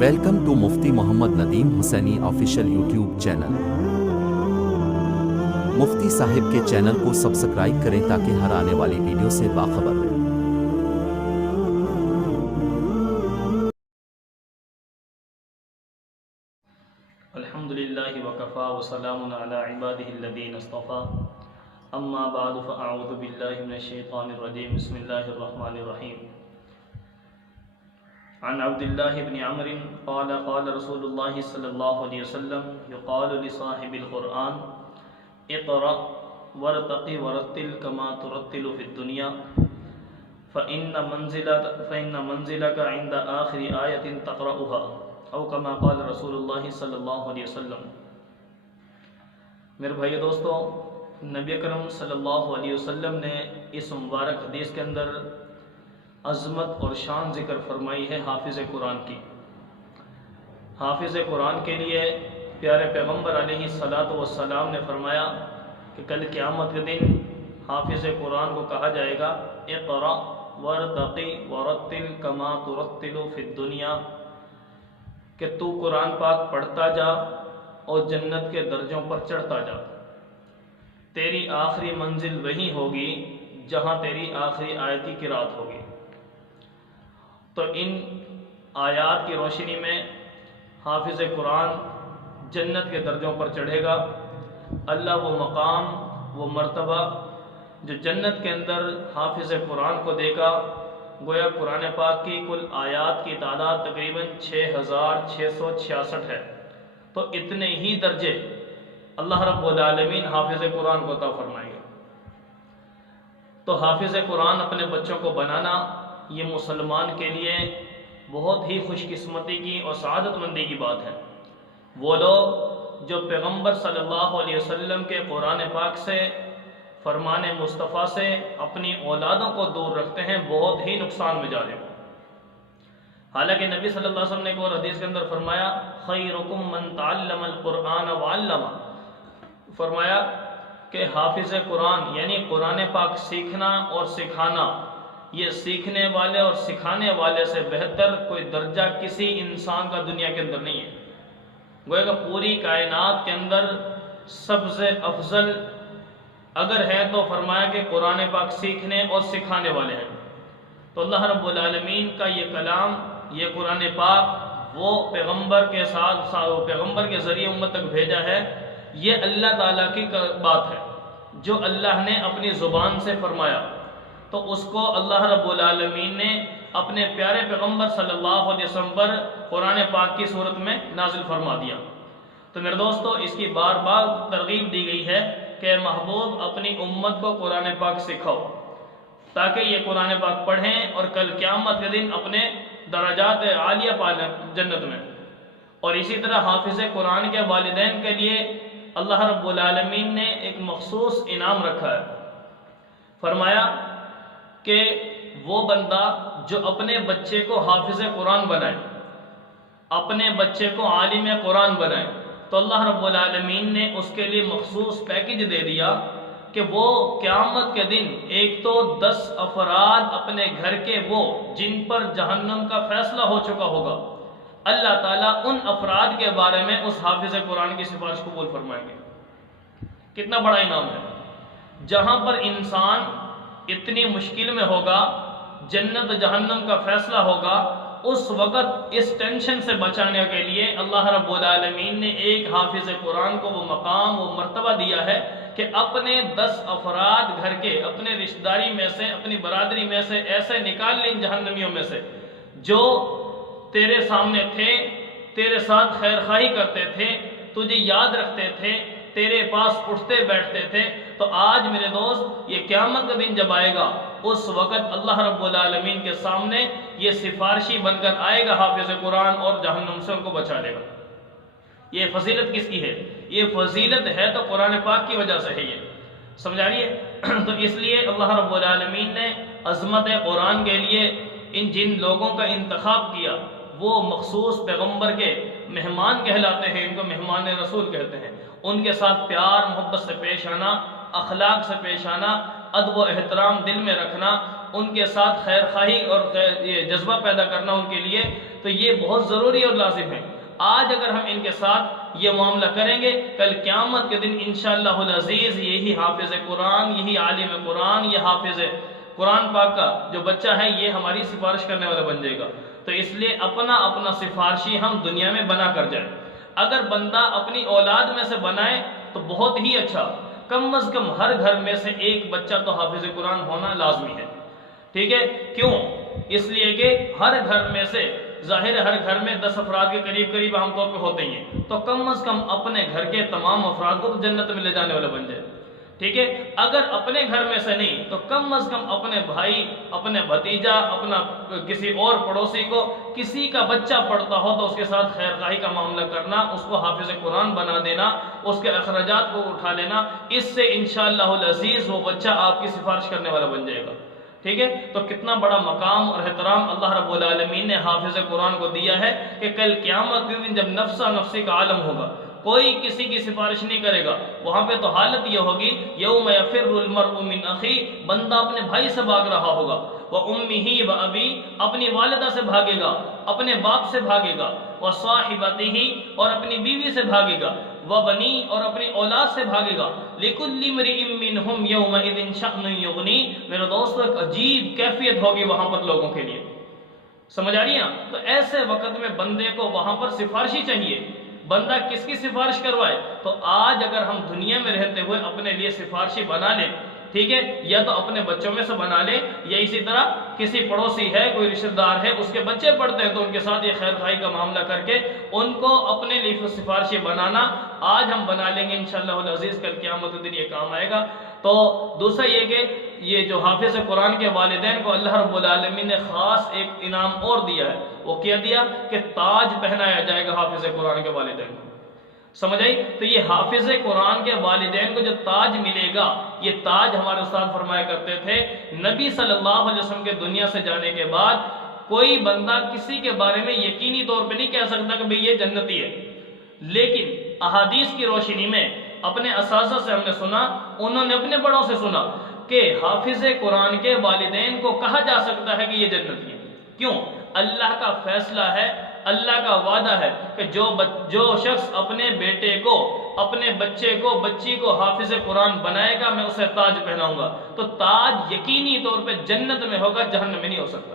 Welcome to Mufti Mohammad Nadeem Hussaini official YouTube channel. Mufti صاحب کے channel کو سبسکرائب کریں تاکہ ہر آنے والی ویڈیو سے باخبر رہیں۔ الحمدللہ وکفا وسلام علی عبادہ الذین اصطفیٰ، اما بعد فاعوذ باللہ من الشیطان الرجیم، بسم اللہ الرحمن الرحیم۔ عن عبد اللہ بن عمر قال قال رسول اللہ صلی اللہ علیہ وسلم یقال لصاحب القرآن اقرأ وارتق ورتل كما ترتل في الدنيا فإن منزلك عند آخر آية تقرأها او كما قال رسول اللہ صلی اللہ علیہ وسلم۔ میرے بھائی دوستو، نبی اکرم صلی اللہ علیہ وسلم نے اس مبارک حدیث کے اندر عظمت اور شان ذکر فرمائی ہے حافظ قرآن کی۔ حافظ قرآن کے لیے پیارے پیغمبر علیہ الصلاۃ والسلام نے فرمایا کہ کل قیامت کے دن حافظ قرآن کو کہا جائے گا اقرأ وارتقی ورتل کما ترتل فی الدنیا، کہ تو قرآن پاک پڑھتا جا اور جنت کے درجوں پر چڑھتا جا، تیری آخری منزل وہی ہوگی جہاں تیری آخری آیت کی قرات ہوگی۔ تو ان آیات کی روشنی میں حافظ قرآن جنت کے درجوں پر چڑھے گا۔ اللہ وہ مقام، وہ مرتبہ جو جنت کے اندر حافظ قرآن کو دے گا، گویا قرآن پاک کی کل آیات کی تعداد تقریباً 6666 ہے، تو اتنے ہی درجے اللہ رب العالمین حافظ قرآن کو عطا فرمائیں گے۔ تو حافظ قرآن اپنے بچوں کو بنانا یہ مسلمان کے لیے بہت ہی خوش قسمتی کی اور سعادت مندی کی بات ہے۔ وہ لوگ جو پیغمبر صلی اللہ علیہ وسلم کے قرآن پاک سے، فرمان مصطفیٰ سے اپنی اولادوں کو دور رکھتے ہیں، بہت ہی نقصان میں جا رہے ہوں۔ حالانکہ نبی صلی اللہ علیہ وسلم نے ایک اور حدیث کے اندر فرمایا خیرکم من تعلم القرآن وعلمہ، فرمایا کہ حافظ قرآن یعنی قرآن پاک سیکھنا اور سکھانا، یہ سیکھنے والے اور سکھانے والے سے بہتر کوئی درجہ کسی انسان کا دنیا کے اندر نہیں ہے۔ گویا کہ پوری کائنات کے اندر سب سے افضل اگر ہے تو فرمایا کہ قرآن پاک سیکھنے اور سکھانے والے ہیں۔ تو اللہ رب العالمین کا یہ کلام، یہ قرآن پاک وہ پیغمبر کے ساتھ پیغمبر کے ذریعے امت تک بھیجا ہے، یہ اللہ تعالیٰ کی بات ہے جو اللہ نے اپنی زبان سے فرمایا، تو اس کو اللہ رب العالمین نے اپنے پیارے پیغمبر صلی اللہ علیہ وسلم پر قرآن پاک کی صورت میں نازل فرما دیا۔ تو میرے دوستو، اس کی بار بار ترغیب دی گئی ہے کہ محبوب اپنی امت کو قرآن پاک سکھاؤ تاکہ یہ قرآن پاک پڑھیں اور کل قیامت کے دن اپنے درجات عالیہ پالیں جنت میں۔ اور اسی طرح حافظ قرآن کے والدین کے لیے اللہ رب العالمین نے ایک مخصوص انعام رکھا ہے۔ فرمایا کہ وہ بندہ جو اپنے بچے کو حافظ قرآن بنائے، اپنے بچے کو عالم قرآن بنائے، تو اللہ رب العالمین نے اس کے لیے مخصوص پیکج دے دیا کہ وہ قیامت کے دن ایک تو 10 افراد اپنے گھر کے وہ جن پر جہنم کا فیصلہ ہو چکا ہوگا، اللہ تعالیٰ ان افراد کے بارے میں اس حافظ قرآن کی سفارش قبول فرمائیں گے۔ کتنا بڑا انعام ہے! جہاں پر انسان اتنی مشکل میں ہوگا، جنت جہنم کا فیصلہ ہوگا، اس وقت اس ٹینشن سے بچانے کے لیے اللہ رب العالمین نے ایک حافظ قرآن کو وہ مقام، وہ مرتبہ دیا ہے کہ اپنے 10 افراد گھر کے، اپنے رشتہ داری میں سے، اپنی برادری میں سے ایسے نکال لیں جہنمیوں میں سے جو تیرے سامنے تھے، تیرے ساتھ خیر خواہی کرتے تھے، تجھے یاد رکھتے تھے، تیرے پاس اٹھتے بیٹھتے تھے۔ تو آج میرے دوست یہ قیامت کا دن جب آئے گا، اس وقت اللہ رب العالمین کے سامنے یہ سفارشی بن کر آئے گا حافظ قرآن اور جہنم سے ان کو بچا لے گا۔ یہ فضیلت کس کی ہے؟ یہ فضیلت ہے تو قرآن پاک کی وجہ سے ہے، یہ سمجھا رہی ہے؟ تو اس لیے اللہ رب العالمین نے عظمت قرآن کے لیے ان جن لوگوں کا انتخاب کیا، وہ مخصوص پیغمبر کے مہمان کہلاتے ہیں، ان کو مہمان رسول کہتے ہیں۔ ان کے ساتھ پیار محبت سے پیش آنا، اخلاق سے پیش آنا، ادب و احترام دل میں رکھنا، ان کے ساتھ خیر خواہی اور یہ جذبہ پیدا کرنا ان کے لیے، تو یہ بہت ضروری اور لازم ہے۔ آج اگر ہم ان کے ساتھ یہ معاملہ کریں گے، کل قیامت کے دن انشاءاللہ العزیز یہی حافظ قرآن، یہی عالم قرآن، یہ حافظ قرآن پاک کا جو بچہ ہے یہ ہماری سفارش کرنے والا بن جائے گا۔ تو اس لیے اپنا اپنا سفارشی ہم دنیا میں بنا کر جائیں۔ اگر بندہ اپنی اولاد میں سے بنائے تو بہت ہی اچھا، کم از کم ہر گھر میں سے ایک بچہ تو حافظ قرآن ہونا لازمی ہے، ٹھیک ہے؟ کیوں؟ اس لیے کہ ہر گھر میں سے ظاہر ہر گھر میں 10 افراد کے قریب عام طور پہ ہوتے ہیں، تو کم از کم اپنے گھر کے تمام افراد کو تو جنت میں لے جانے والا بن جائے، ٹھیک ہے؟ اگر اپنے گھر میں سے نہیں تو کم از کم اپنے بھائی، اپنے بھتیجا، اپنا کسی اور پڑوسی کو کسی کا بچہ پڑھتا ہو تو اس کے ساتھ خیر خواہی کا معاملہ کرنا، اس کو حافظ قرآن بنا دینا، اس کے اخراجات کو اٹھا لینا، اس سے انشاءاللہ العزیز وہ بچہ آپ کی سفارش کرنے والا بن جائے گا، ٹھیک ہے؟ تو کتنا بڑا مقام اور احترام اللہ رب العالمین نے حافظ قرآن کو دیا ہے کہ کل قیامت کے دن جب نفسا نفسی کا عالم ہوگا، کوئی کسی کی سفارش نہیں کرے گا، وہاں پہ تو حالت یہ ہوگی یوم یفر المرء من اخی، بندہ اپنے بھائی سے بھاگ رہا ہوگا، وامہ وابی، اپنی والدہ سے بھاگے گا، اپنے باپ سے بھاگے گا، وصاحبتہ، اور اپنی بیوی سے بھاگے گا، وبنی، اور اپنی اولاد سے بھاگے گا، لکل امرئ منہم یومئذ شأن یغنی، میرے دوستو ایک عجیب کیفیت ہوگی وہاں پر لوگوں کے لیے، سمجھ آ رہی ہے نا؟ تو ایسے وقت میں بندے کو وہاں پر سفارشی چاہیے، بندہ کس کی سفارش کروائے؟ تو آج اگر ہم دنیا میں رہتے ہوئے اپنے لیے سفارشی بنا لیں، ٹھیک ہے، یا تو اپنے بچوں میں سے بنا لیں، یا اسی طرح کسی پڑوسی ہے، کوئی رشتہ دار ہے، اس کے بچے پڑھتے ہیں تو ان کے ساتھ یہ خیر خواہی کا معاملہ کر کے ان کو اپنے لیے سفارشی بنانا آج ہم بنا لیں گے انشاءاللہ العزیز، کل قیامت کے دن یہ کام آئے گا۔ تو دوسرا یہ کہ یہ جو حافظ قرآن کے والدین کو اللہ رب العالمین نے خاص ایک انعام اور دیا ہے، وہ کیا دیا کہ تاج پہنایا جائے گا حافظ قرآن کے والدین کو، سمجھ آئی؟ تو یہ حافظ قرآن کے والدین کو جو تاج ملے گا، یہ تاج ہمارے استاد فرمایا کرتے تھے نبی صلی اللہ علیہ وسلم کے دنیا سے جانے کے بعد کوئی بندہ کسی کے بارے میں یقینی طور پہ نہیں کہہ سکتا کہ بھئی یہ جنتی ہے، لیکن احادیث کی روشنی میں اپنے اساتذہ سے ہم نے سنا، انہوں نے اپنے بڑوں سے سنا کہ حافظ قرآن کے والدین کو کہا جا سکتا ہے کہ یہ جنتی ہے۔ کیوں؟ اللہ کا فیصلہ ہے، اللہ کا وعدہ ہے کہ جو شخص اپنے بیٹے کو، اپنے بچے کو، بچی کو حافظ قرآن بنائے گا میں اسے تاج پہناؤں گا، تو تاج یقینی طور پہ جنت میں ہوگا، جہنم میں نہیں ہو سکتا۔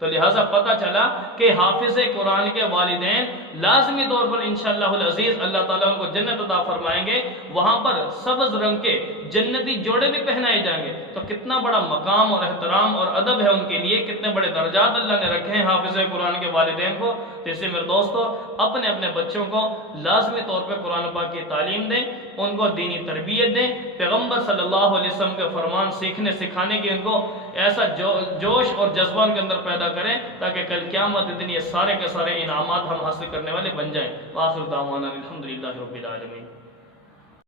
تو لہٰذا پتہ چلا کہ حافظ قرآن کے والدین لازمی طور پر انشاءاللہ العزیز اللہ تعالیٰ ان کو جنت عطا فرمائیں گے، وہاں پر سبز رنگ کے جنتی جوڑے بھی پہنائے جائیں گے۔ تو کتنا بڑا مقام اور احترام اور ادب ہے ان کے لیے، کتنے بڑے درجات اللہ نے رکھے ہیں حافظ قرآن کے والدین کو۔ تو اس سے میرے دوستو اپنے اپنے بچوں کو لازمی طور پہ قرآن پاک کی تعلیم دیں، ان کو دینی تربیت دیں، پیغمبر صلی اللہ علیہ وسلم کے فرمان سیکھنے سکھانے کی ان کو ایسا جوش اور جذبہ ان کے اندر پیدا کریں تاکہ کل قیامت کے دن یہ سارے کے سارے انعامات ہم حاصل کرنے والے بن جائیں۔ وآخر دعوانا الحمدللہ رب العالمین۔